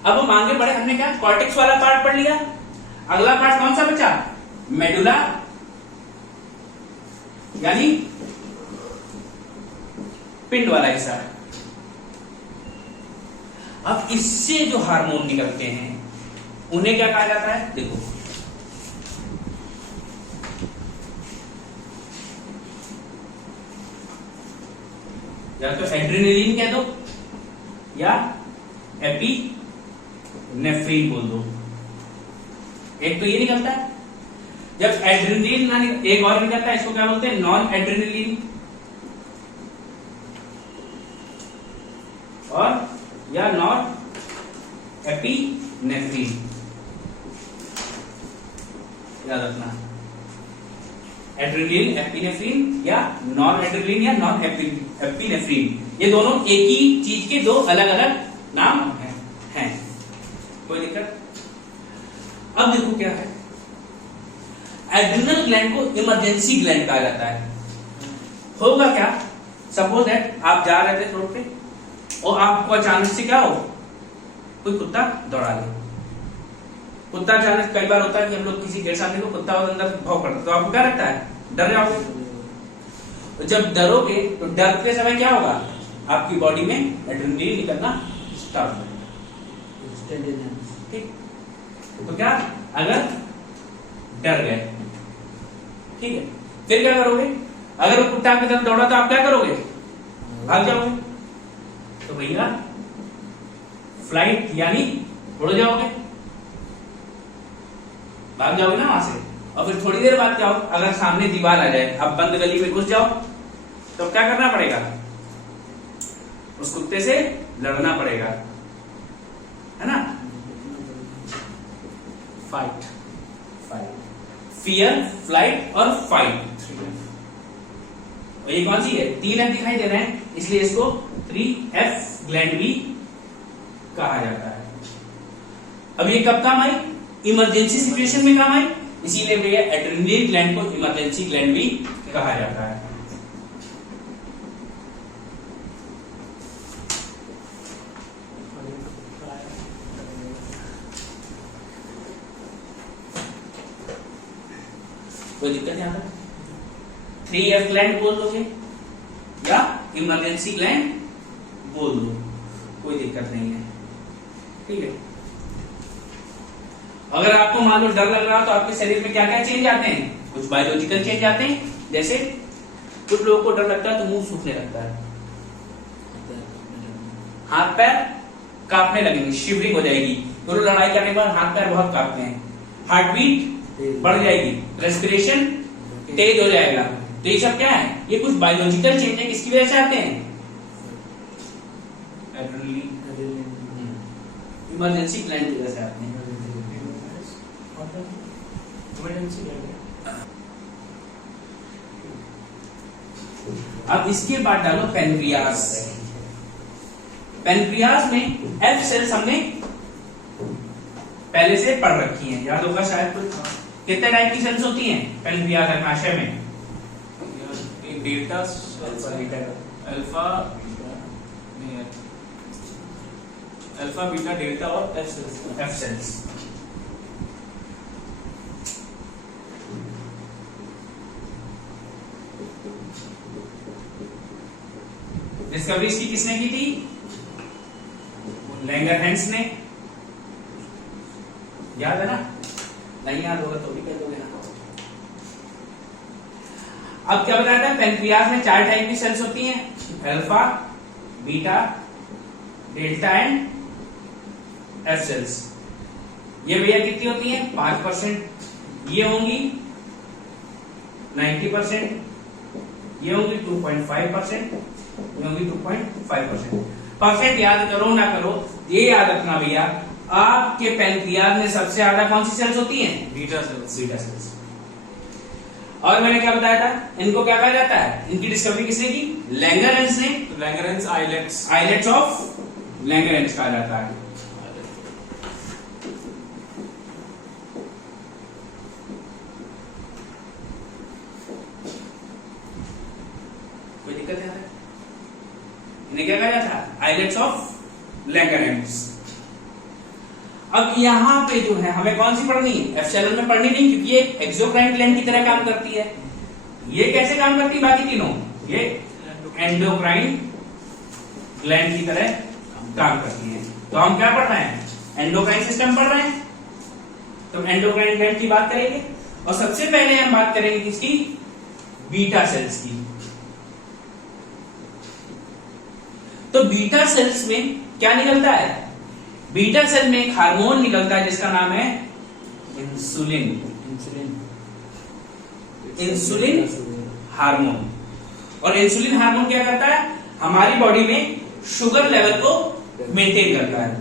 अब हम आगे बढ़े, हमने क्या कॉर्टेक्स वाला पार्ट पढ़ लिया, अगला पार्ट कौन सा बचा, मेडुला, यानी पिंड वाला हिस्सा। अब इससे जो हार्मोन निकलते हैं उन्हें क्या कहा जाता है, देखो या तो एड्रेनलिन कह दो या एपिनेफ्रिन बोल दो। एक तो ये निकलता है, जब एड्रेनलिन ना एक और निकलता है, इसको क्या बोलते हैं, नॉन एड्रेनलिन, और या नॉन एपिनेफ्रिन, याद रखना, एड्रेनलिन, एपिनेफ्रिन या नॉन एड्रेनलिन या नॉन एपिनेफ्रिन, ये दोनों एक ही चीज के दो अलग अलग नाम हैं। कोई दिक्कत? अब देखो क्या है, एड्रिनल ग्लैंड को इमरजेंसी ग्लैंड कहा जाता है। होगा क्या, सपोज दैट आप जा रहे थे रोड पे और आपको अचानक से क्या हो, कोई कुत्ता दौड़ा ले। कुत्ता अचानक, कई बार होता है कि हम लोग किसी के साथ देखो कुत्ता और अंदर भाव करता, तो आपको क्या लगता है, डर जाओगे। तो जब डरोगे तो डरते समय क्या होगा, आपकी बॉडी में एड्रेनलिन निकलना स्टार्ट हो जाएगा। ठीक, तो क्या, अगर डर गए, ठीक है, फिर क्या करोगे, अगर वो कुत्ता आपकी तरफ दौड़ा तो आप क्या करोगे, भाग जाओगे। तो भैया फ्लाइट यानी उड़ जाओगे, भाग जाओगे ना वहां से। और फिर थोड़ी देर बाद जाओ, अगर सामने दीवार आ जाए, आप बंद गली में घुस जाओ, तो क्या करना पड़ेगा, उस कुत्ते से लड़ना पड़ेगा, है ना, फाइट, फियर, फ्लाइट और फाइट। और ये कौन सी है, 3 F दिखाई दे रहे हैं, इसलिए इसको 3F ग्लैंड भी कहा जाता है। अब ये कब काम आई, इमरजेंसी सिचुएशन में काम आई, इसीलिए भैया एड्रेनलिन ग्लैंड को इमरजेंसी ग्लैंड भी कहा जाता है। कोई दिक्कत नहीं आता, 3F ग्लैंड बोल दोगे या इमरजेंसी ग्लैंड बोल दो, कोई दिक्कत नहीं है, ठीक है। अगर आपको मान लो डर लग रहा हो तो आपके शरीर में क्या क्या चेंज आते हैं, कुछ बायोलॉजिकल चेंज आते हैं, जैसे कुछ लोगों को डर लगता है तो मुंह सूखने लगता है, हाथ पैर कांपने लगेंगे, शिवरिंग हो जाएगी, तो लड़ाई करने के बाद हाथ पैर बहुत कांपते हैं, हार्ट बीट बढ़ जाएगी, रेस्पिरेशन तेज हो जाएगा। तो ये सब क्या है, ये कुछ बायोलॉजिकल चेंज है, किसकी वजह से आते हैं, एड्रेनलिन, इमरजेंसी ग्लैंड की वजह से आते हैं। अब इसके बाद डालो पेनक्रियास। पेनक्रियास में F सेल्स हमने पहले से पढ़ रखी हैं, याद होगा शायद कुछ। कितने टाइप की सेल्स होती हैं पेनक्रियास गर्भाशय में, एक delta, alpha, alpha beta delta और F सेल्स। डिस्कवरी इसकी किसने की थी, लैंगरहैंस ने, याद है ना? नहीं याद होगा तो भी कह दोगे ना। अब क्या बताया था, पेनक्रियाज में 4 टाइप की सेल्स होती हैं, alpha, beta, delta and F cells. ये भैया कितनी होती हैं? 5%। ये होंगी 90%, ये होंगी 2.5%, ये होंगी 2.5%। परसेंट याद करो ना करो, ये याद रखना भैया, आपके पेनक्रियाज में सबसे ज्यादा कौन सी सेल्स होती हैं? Beta cells. Beta cells. और मैंने क्या बताया था, इनको क्या कहा जाता है? इनकी डिस्कवरी किसने की? लैंगरहैंस ने। Langerhans islets. Islets of Langerhans कहा जाता है। कोई दिक्कत है? इन्हें क्या कहा जाता है? Islets of Langerhans. अब यहाँ पे जो है हमें कौन सी पढ़नी है? एप्सिलॉन में पढ़नी नहीं, क्योंकि ये एक्सोक्राइन ग्लैंड की तरह काम करती है। ये कैसे काम करती है? बाकी तीनों ये एंडोक्राइन ग्लैंड की तरह काम करती है। तो हम क्या पढ़ रहे हैं? एंडोक्राइन सिस्टम पढ़ रहे हैं। तो एंडोक्राइन ग्लैंड की बात करेंगे, और सबसे पहले हम बात करेंगे किसकी? बीटा सेल्स की। तो बीटा सेल्स में क्या निकलता है? बीटा सेल में एक हार्मोन निकलता है जिसका नाम है इंसुलिन। Insulin hormone. और इंसुलिन हार्मोन क्या करता है? हमारी बॉडी में शुगर लेवल को मेंटेन करता है।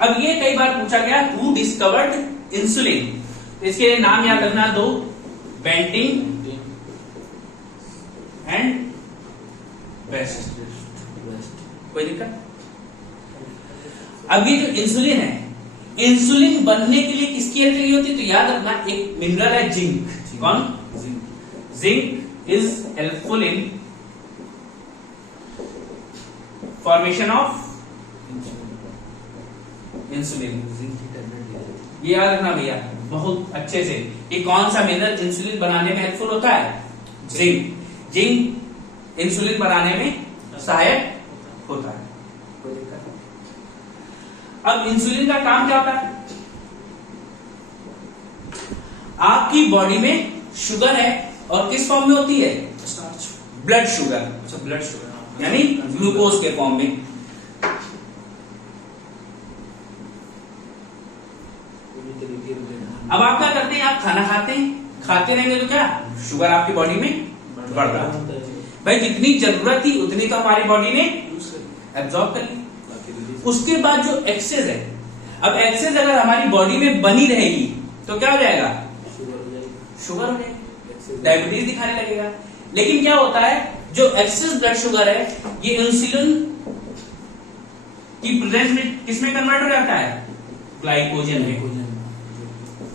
अब ये कई बार पूछा गया, हु डिस्कवर्ड इंसुलिन? इसके लिए नाम याद रखना दो, बेंटिंग एंड बेस्ट। कोई दिक्कत? अब ये जो इंसुलिन है, इंसुलिन बनने के लिए किसकी हेल्प चाहिए होती है? तो याद रखना, एक मिनरल है जिंक। कौन? Zinc is helpful in formation of insulin. ये याद रखना भैया बहुत अच्छे से, कि कौन सा मिनरल इंसुलिन बनाने में हेल्पफुल होता है? जिंक। जिंक इंसुलिन बनाने में सहायक होता है। अब इंसुलिन का काम क्या होता है? आपकी बॉडी में शुगर है, और किस फॉर्म में होती है? स्टार्च। ब्लड शुगर, अच्छा, ब्लड शुगर, यानी ग्लूकोज के फॉर्म में। अब आप क्या करते हैं? आप खाना खाते हैं, खाते रहेंगे तो क्या? शुगर आपकी बॉडी में बढ़ रहा है। भाई जितनी जरूरत थी उतनी तो हमारी बॉडी ने एब्जॉर्ब कर ली। उसके बाद जो एक्सेस है, अब एक्सेस अगर हमारी बॉडी में बनी रहेगी तो क्या हो जाएगा? शुगर हो जाएगी, डायबिटीज दिखाने लगेगा। लेकिन क्या होता है, जो एक्सेस ब्लड शुगर है ये इंसुलिन की प्रेजेंस में किसमें कन्वर्ट हो जाता है? ग्लाइकोजन में।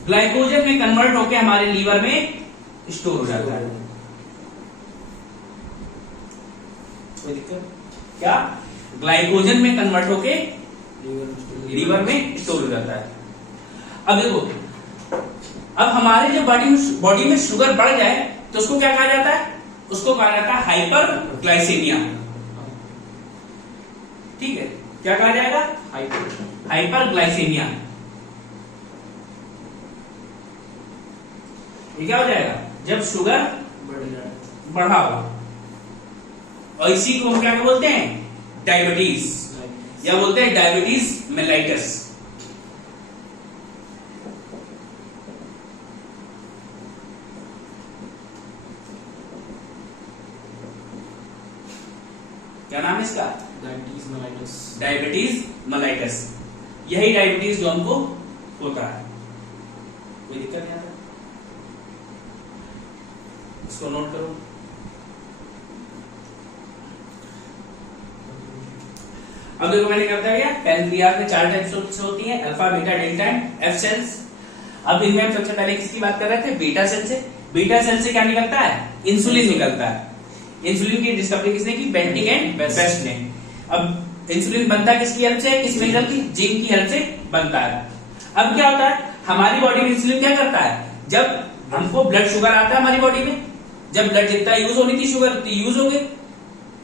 ग्लाइकोजन में कन्वर्ट होकर हमारे लीवर में स्टोर हो जाता है। कोई दिक्कत? क्या? ग्लाइकोजन में कन्वर्ट होके लीवर में स्टोर हो जाता है। अब देखो, अब हमारे जो बॉडी में शुगर बढ़ जाए तो उसको क्या कहा जाता है? उसको कहा जाता है हाइपर ग्लाइसेमिया। ठीक है, क्या कहा जाएगा? Hyperglycemia. ये क्या हो जाएगा? जब शुगर बढ़ा हो। और इसी को हम क्या बोलते हैं? डायबिटीज, या बोलते हैं डायबिटीज मेलाइटस। क्या नाम है इसका? Diabetes mellitus. Diabetes mellitus. यही डायबिटीज जो हमको होता है। कोई दिक्कत नहीं? इसको नोट करो। अब देखो मैंने क्या बताया, पेनक्रियाज में 4 टाइप्स होती हैं, alpha, beta, delta and F cells. अब इनमें हम सबसे पहले किसकी बात कर रहे थे? बीटा सेल से। बीटा सेल से क्या निकलता है? इंसुलिन निकलता है। इंसुलिन की डिस्कवरी किसने की? बेंटिंग एंड बेस्ट ने। अब इंसुलिन बनता है किसकी हेल्प से? किस मिनरल की? जिंक की हेल्प से बनता है। अब क्या होता है, हमारी बॉडी में इंसुलिन क्या करता है? जब हमको ब्लड शुगर आता है हमारी बॉडी में, जब ब्लड जितना यूज होनी थी शुगर उतनी यूज हो गई,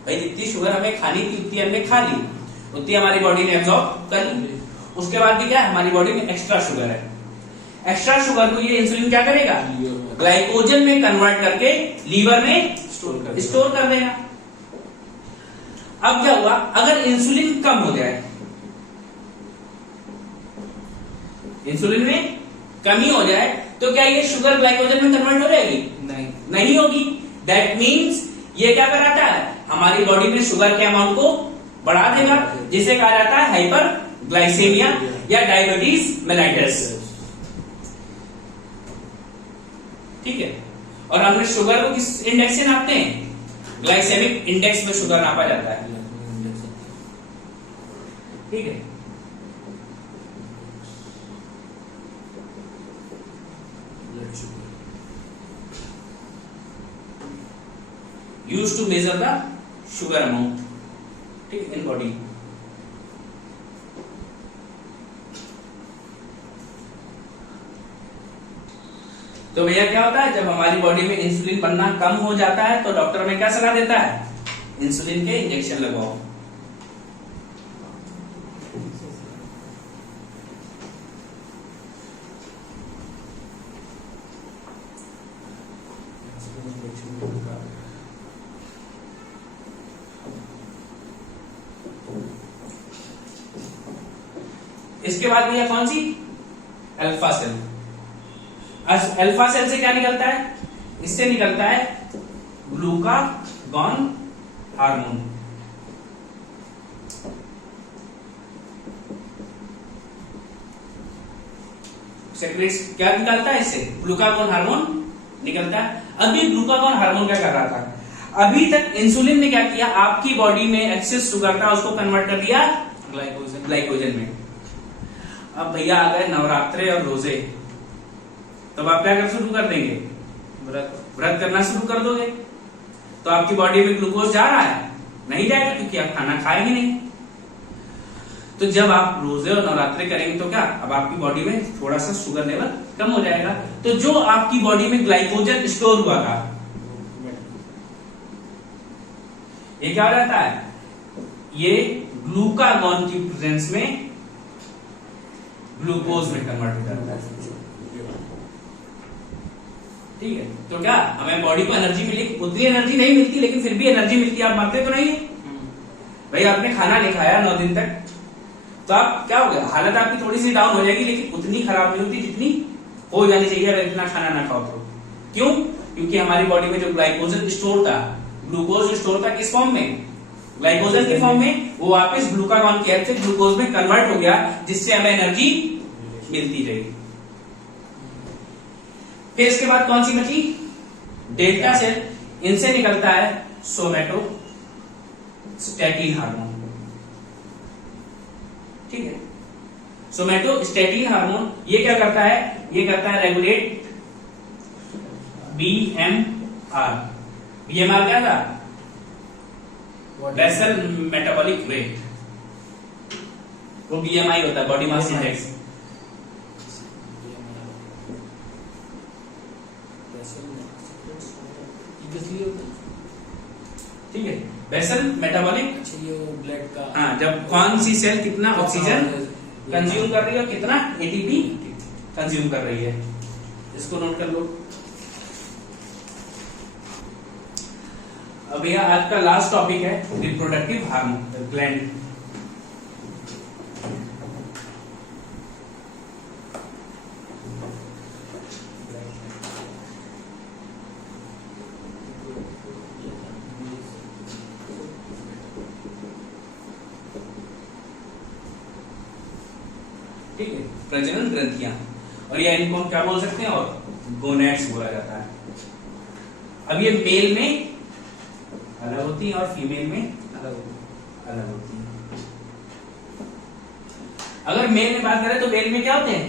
भाई जितनी शुगर हमें खानी थी उतनी हमने खा ली, उतनी हमारी बॉडी ने एब्जॉर्ब कर ली। उसके बाद भी क्या है, हमारी बॉडी में एक्स्ट्रा शुगर है, एक्स्ट्रा शुगर को ये इंसुलिन क्या करेगा, ग्लाइकोजन में कन्वर्ट करके लीवर में स्टोर कर देगा। अब क्या हुआ, अगर इंसुलिन कम हो जाए, इंसुलिन में कमी हो जाए, तो क्या ये शुगर ग्लाइकोजन में कन्वर्ट हो जाएगी? नहीं होगी। दैट मीन्स ये क्या कराता है, हमारी बॉडी में शुगर के अमाउंट को बढ़ा देगा, जिसे कहा जाता है हाइपर ग्लाइसेमिया या डायबिटीज मेलाइटस। ठीक है, और हमने शुगर को किस इंडेक्स से नापते हैं, ग्लाइसेमिक इंडेक्स में शुगर नापा जाता है। ठीक है, use to measure the sugar amount, ठीक, इन बॉडी। तो भैया क्या होता है, जब हमारी बॉडी में इंसुलिन बनना कम हो जाता है तो डॉक्टर हमें क्या सलाह देता है, इंसुलिन के इंजेक्शन लगाओ। इसके बाद भैया कौन सी, अल्फा सेल। अल्फा सेल से क्या निकलता है, इससे निकलता है ग्लूकागॉन हार्मोन। सेक्रेट्स क्या निकलता है इससे, ग्लूकागॉन हार्मोन निकलता है। अभी ग्लूकागॉन हार्मोन क्या कर रहा था, अभी तक इंसुलिन ने क्या किया, आपकी बॉडी में एक्सेस शुगर था उसको कन्वर्ट कर दिया ग्लाइकोजन में। अब भैया आ गए नवरात्रे और रोजे, तब आप क्या कर शुरू कर देंगे, व्रत करना शुरू कर दोगे, तो आपकी बॉडी में ग्लूकोज जा रहा है, नहीं जाएगा, क्योंकि आप खाना खाएंगे नहीं। तो जब आप रोजे और नवरात्रे करेंगे तो क्या, अब आपकी बॉडी में थोड़ा सा शुगर लेवल कम हो जाएगा, तो जो आपकी बॉडी में ग्लाइकोजन स्टोर हुआ था ये क्या हो जाता है, ये ग्लूकागॉन की प्रेजेंस में ग्लूकोज में कन्वर्ट हो जाता है। ठीक है, तो क्या हमें बॉडी को एनर्जी मिली, उतनी एनर्जी नहीं मिलती लेकिन फिर भी एनर्जी मिलती है। आप मानते तो नहीं है भाई, आपने खाना नहीं खाया 9 दिन तक, तो आप क्या हो गया, हालत आपकी थोड़ी सी डाउन हो जाएगी, लेकिन उतनी खराब नहीं होती जितनी हो जानी चाहिए अगर इतना खाना ना खाओ तो। क्यों, क्योंकि हमारी बॉडी में जो ग्लाइकोजन स्टोर था, ग्लूकोज स्टोर था किस फॉर्म में, ग्लाइकोजन के फॉर्म में, वो वापस ग्लूकागॉन की हेल्प से ग्लूकोज में कन्वर्ट हो गया, जिससे हमें एनर्जी मिलती रहेगी। फिर इसके बाद कौन सी बची, डेल्टा सेल, इनसे निकलता है सोमैटोस्टैटिन हार्मोन। ठीक है, सोमैटोस्टैटिन हार्मोन ये क्या करता है, ये करता है रेगुलेट बीएमआर। बीएमआर क्या था, बेसल मेटाबॉलिक रेट, वो बीएमआई होता है, बॉडी मास इंडेक्स। ठीक है, बेसल मेटाबॉलिक, ब्लड का, हाँ, जब कौन सी सेल कितना ऑक्सीजन कंज्यूम कर रही है और कितना एटीपी कंज्यूम कर रही है, इसको नोट कर लो। अब भैया आज का लास्ट टॉपिक है रिप्रोडक्टिव हार्मोन ग्लैंड। ठीक है, प्रजनन ग्रंथियां, और ये इनको हम क्या बोल सकते हैं, और गोनेड्स बोला जाता है। अब ये मेल में अलग होती है और फीमेल में अलग होती है। अगर मेल में बात करें तो मेल में क्या होते हैं,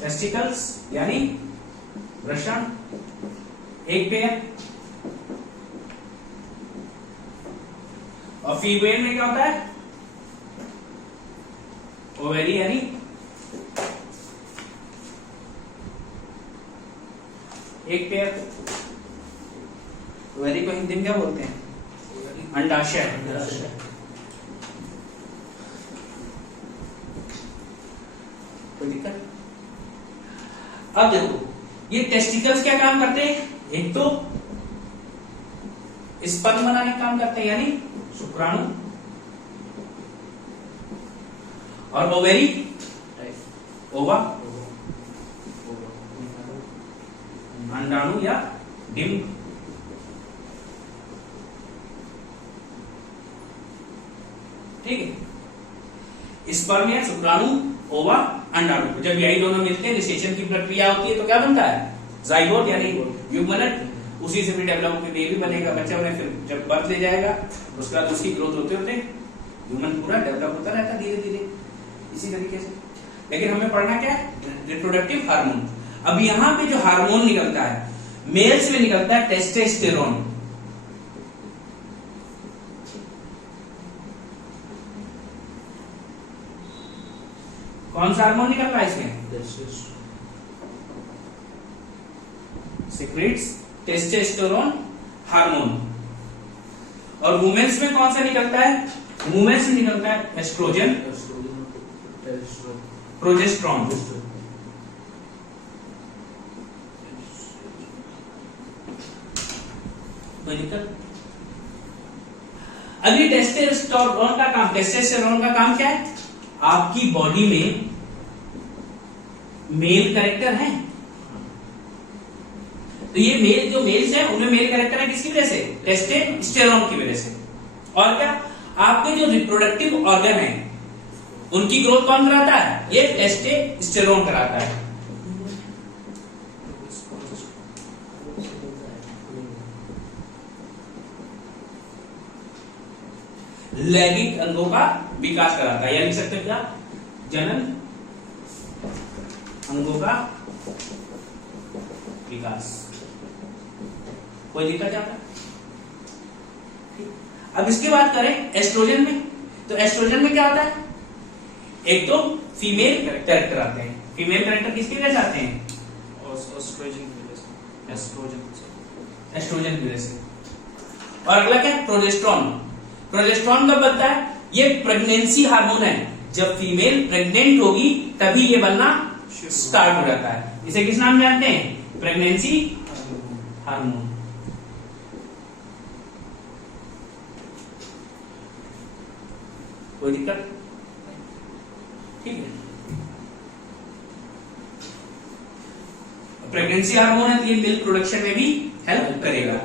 टेस्टिकल्स यानी वृषण, एक पेयर, और फीमेल में क्या होता है, ओवेरी यानी एक पेयर। ओवरी को हिंदी में क्या बोलते हैं? अंडाशय। कोई दिक्कत? अब देखो ये टेस्टिकल्स क्या काम करते हैं? एक तो स्पर्म बनाने का काम करते हैं यानी शुक्राणु, और ओवेरी ओवा अंडाणु या डिंब। ठीक है, स्पर्म या शुक्राणु, ओवा, अंडाणु। जब यही दोनों मिलते हैं, निषेचन की प्रक्रिया होती है तो क्या बनता है? जाइगोट यानी युग्मनट। उसी से भी डेवलप होकर बेबी बनेगा, बच्चा बने, फिर जब बर्थ ले जाएगा उसके बाद उसकी ग्रोथ होते होते ह्यूमन पूरा डेवलप होता रहता धीरे धीरे इसी तरीके से। लेकिन हमें पढ़ना क्या है? Reproductive hormone. अब यहां पे जो हार्मोन निकलता है मेल्स में निकलता है टेस्टोस्टेरोन। कौन सा हार्मोन निकल रहा है इसमें? Secretes testosterone hormone. और वुमेन्स में कौन सा निकलता है? वुमेन्स में निकलता है एस्ट्रोजन, प्रोजेस्टेरोन। कोई दिक्कत? अभी टेस्टोस्टेरोन का काम क्या है? आपकी बॉडी में मेल कैरेक्टर है, तो ये मेल जो मेल्स हैं उनमें मेल कैरेक्टर है किसकी वजह से? टेस्टोस्टेरोन की वजह से। और क्या? आपके जो रिप्रोडक्टिव ऑर्गन है उनकी ग्रोथ कौन कराता है? ये टेस्टोस्टेरोन कराता है। लैंगिक अंगों का विकास कराता है, या लिख सकते हैं क्या? जनन अंगों का विकास। कोई दिक्कत जाता? अब इसकी बात करें एस्ट्रोजन में, तो एस्ट्रोजन में क्या होता है? एक तो फीमेल कैरेक्टर आते हैं। फीमेल कैरेक्टर किसकी वजह से आते हैं? एस्ट्रोजन की वजह से। और अगला क्या? प्रोजेस्टेरोन। प्रोजेस्टेरोन कब बनता है? ये प्रेगनेंसी हार्मोन है। जब फीमेल प्रेग्नेंट होगी तभी ये बनना स्टार्ट हो जाता है। इसे किस नाम जानते हैं? Pregnancy hormone. कोई दिक्कत? ठीक है, प्रेगनेंसी हार्मोन है तो ये मिल्क प्रोडक्शन में भी हेल्प करेगा।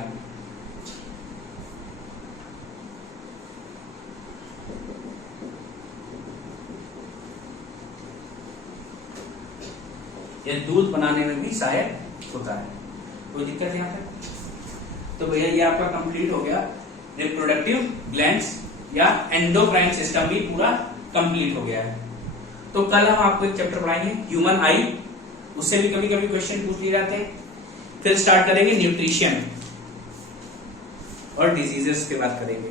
ये दूध बनाने में भी सहायक होता है। कोई दिक्कत यहाँ तक? तो भैया ये आपका कंप्लीट हो गया। रिप्रोडक्टिव ग्लैंड्स या एंडोक्राइन सिस्टम भी पूरा कंप्लीट हो गया है। तो कल हम आपको एक चैप्टर पढ़ाएंगे ह्यूमन आई, उससे भी कभी कभी क्वेश्चन पूछ लिए जाते हैं। फिर स्टार्ट करेंगे न्यूट्रिशन और डिजीजेस की बात करेंगे।